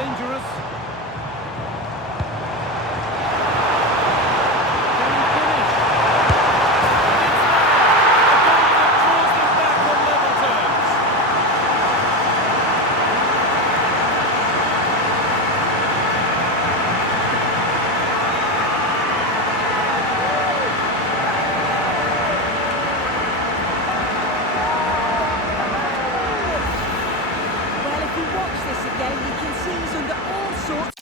dangerous. Can he finish? It's there! A goal that draws them back on level terms. Well, if you watch this again, you can see he's under all sorts.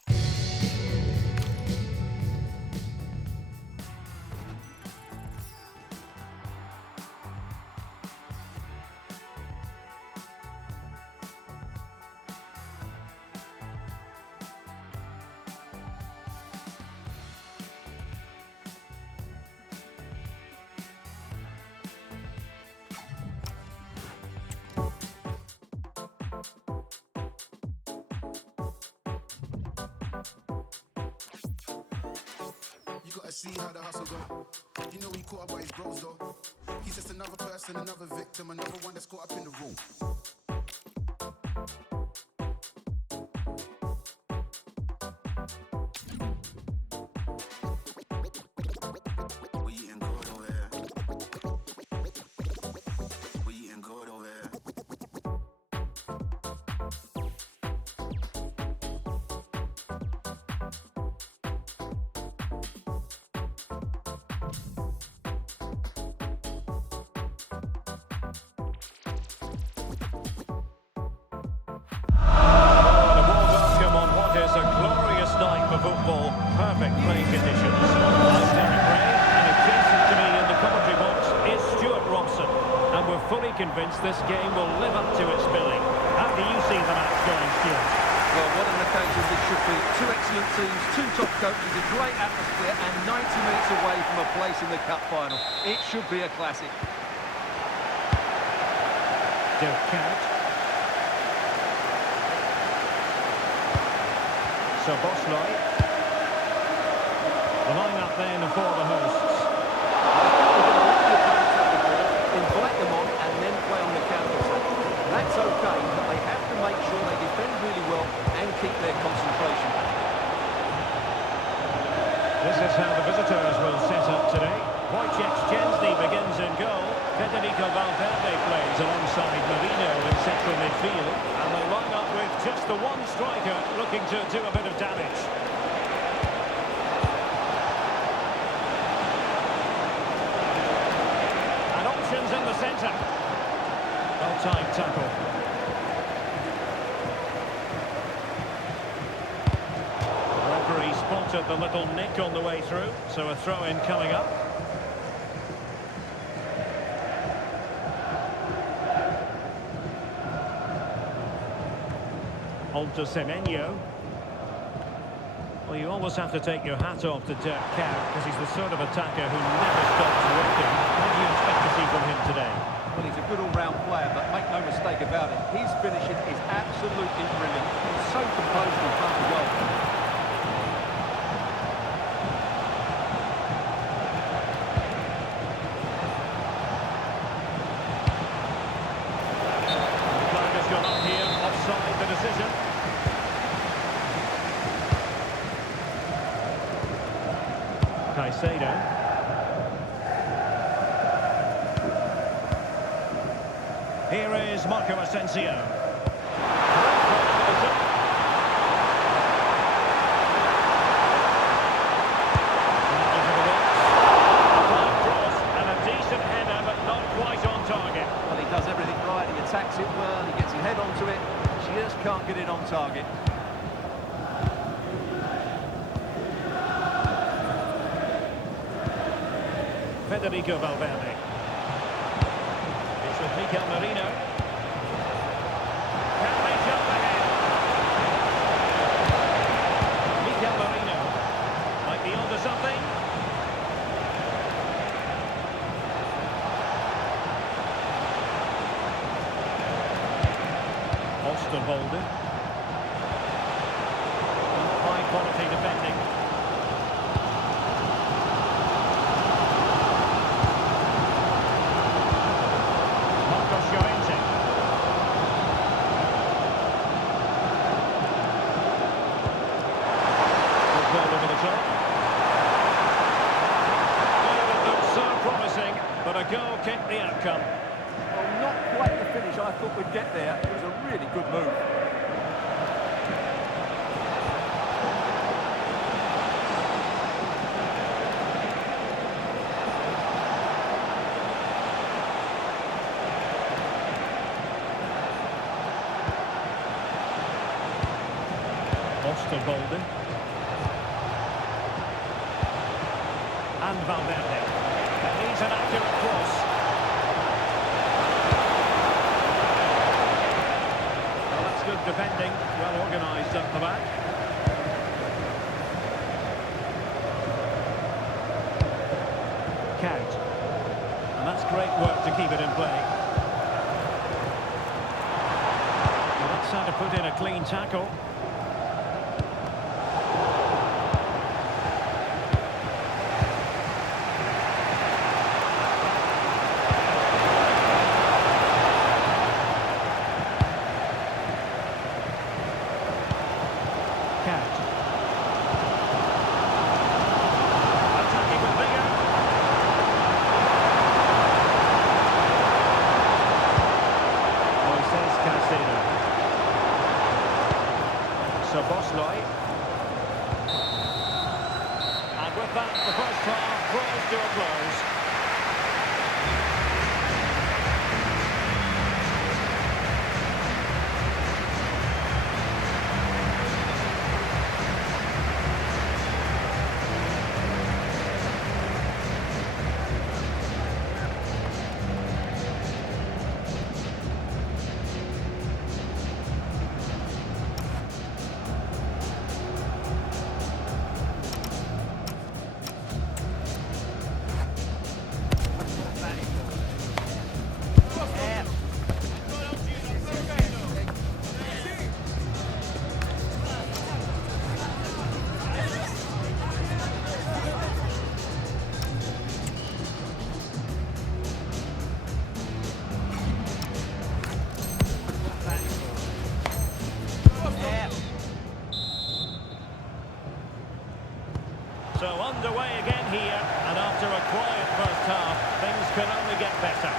You gotta see how the hustle go. You know he caught up by his bros though. He's just another person, another victim, another one that's caught up in the room. We eating good over here. We eating good over here. The warm welcome on what is a glorious night for football. Perfect playing conditions. I'm Derek Ray, and adjacent to me in the commentary box is Stuart Robson. And we're fully convinced this game will live up to its billing. How do you see the match going, Stuart? Well, what an occasion this should be. Two excellent teams, two top coaches, a great atmosphere, and 90 minutes away from a place in the cup final. It should be a classic. Dirk Kuyt. So Bosley. The line-up then for the hosts. Invite them on and then play on the counter-attack. That's okay, but they have to make sure they defend really well and keep their concentration. This is how the visitors will set up today. Wojciech Szczęsny begins in goal. Federico Valverde plays alongside Marino in central midfield. And they line up with just the one striker looking to do a bit of damage. And options in the centre. Well-timed tackle. The referee spotted the little nick on the way through, so a throw-in coming up. On to Semenyo. Well, you always have to take your hat off to Dirk Kuyt because he's the sort of attacker who never stops working. What do you expect to see from him today? Well, he's a good all-round player, but make no mistake about it, his finishing is absolutely brilliant. He's so composed in front of goal. The flag has gone up here, offside the decision. Caicedo. Here is Marco Asensio. Into the box. A fine cross and a decent header, but not quite on target. Well, he does everything right, he attacks it well, he gets his head onto it, just can't get it on target. Federico Valverde. It's with Mikel Merino. Can they jump ahead? Mikel Merino might be onto something. Osterwolde. High quality defending. goal kicked the outcome. Well, not quite the finish I thought we'd get there. It was a really good move. Bolden. And Valverde. He's an accurate cross. Well, that's good defending. Well organised up the back. Count. And that's great work to keep it in play. Well, that's how to put in a clean tackle. Attacking with vigour. Moises Caicedo. Szoboszlai. And with that, the first half draws to a close. So underway again here, and after a quiet first half, things can only get better.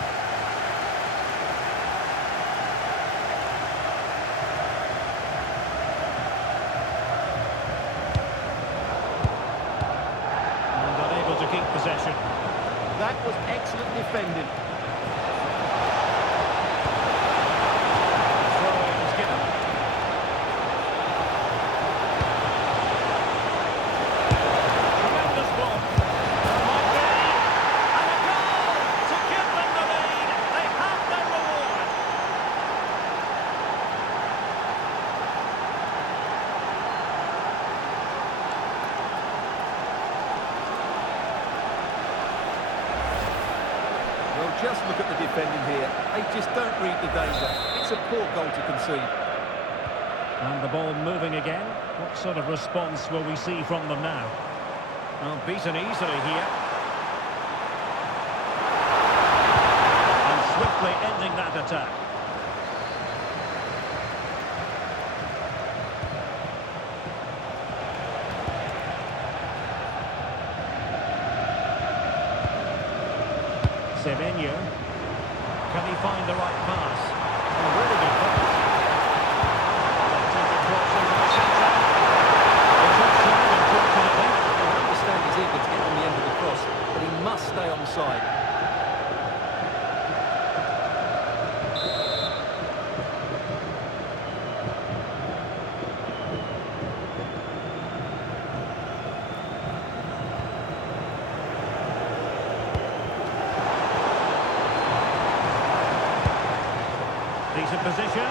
And unable to keep possession. That was excellent defending. Throw-in is given. Tremendous block. Might be. And a goal to give them the lead. They have their reward. Well, just look at the defending here. They just don't read the danger. It's a poor goal to concede. And the ball moving again. What sort of response will we see from them now? Well, beaten easily here. And swiftly ending that attack. Semenyo. Can he find the right pass? A really good pass. Left-handed cross into the centre. It's offside, unfortunately. I understand he's eager to get on the end of the cross, but he must stay onside. Decent position.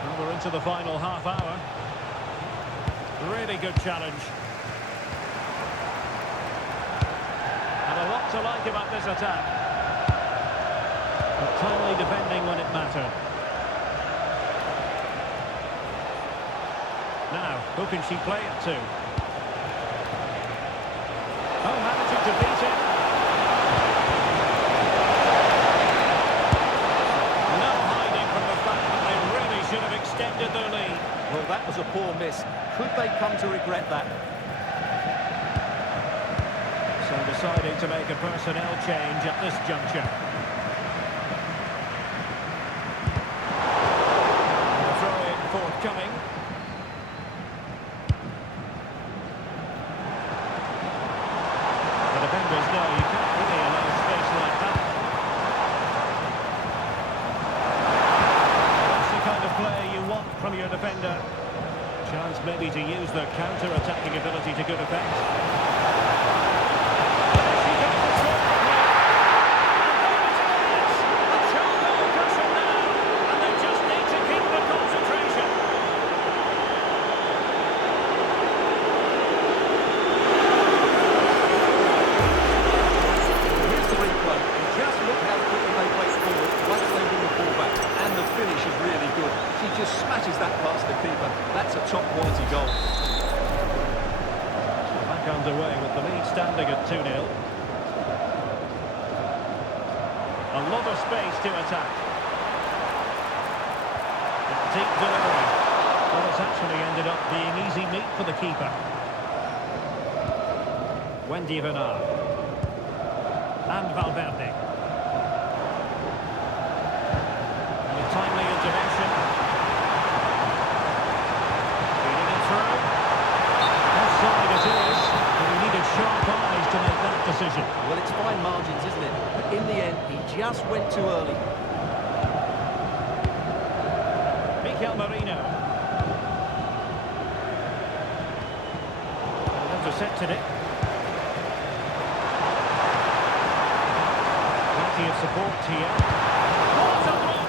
And we're into the final half hour. Really good challenge. And a lot to like about this attack. But timely defending when it mattered. Now, who can she play it to? Oh, managing to beat it. No hiding from the fact that they really should have extended. was a poor miss. Could they come to regret that? So deciding to make a personnel change at this juncture. The throw-in forthcoming. The defenders know you can't really allow space like that. That's the kind of play you want from your defender. Chance maybe to use their counter-attacking ability to good effect. Underway with the lead standing at 2-0. A lot of space to attack. Deep delivery. Well, it's actually ended up being easy meat for the keeper. Wendy Bernard. And Valverde. And a timely intervention. Feeding it through. Offside it is. Sharp eyes to make that decision. Well, it's fine margins, isn't it? But in the end, he just went too early. Mikel Merino. Intercepted it. Plenty of support here. What a block!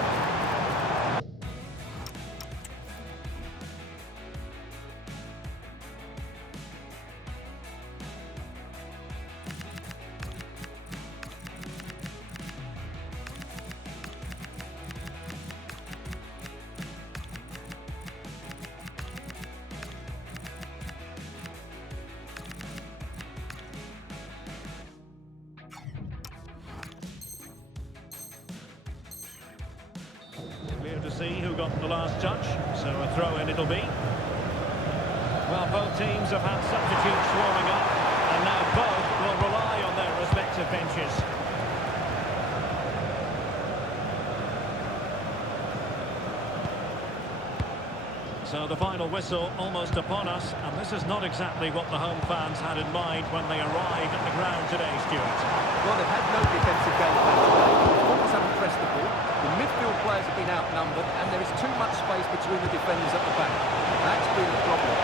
To see who got the last touch, so a throw-in it'll be. Well, both teams have had substitutes warming up, and now both will rely on their respective benches. So the final whistle almost upon us, and this is not exactly what the home fans had in mind when they arrived at the ground today, Stuart. Well, they've had no defensive game plan today. The forwards haven't pressed the ball, the midfield players have been outnumbered, and there is too much space between the defenders at the back. That's been the problem.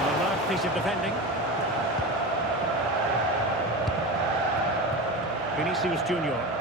An alert piece of defending. Vinicius Junior.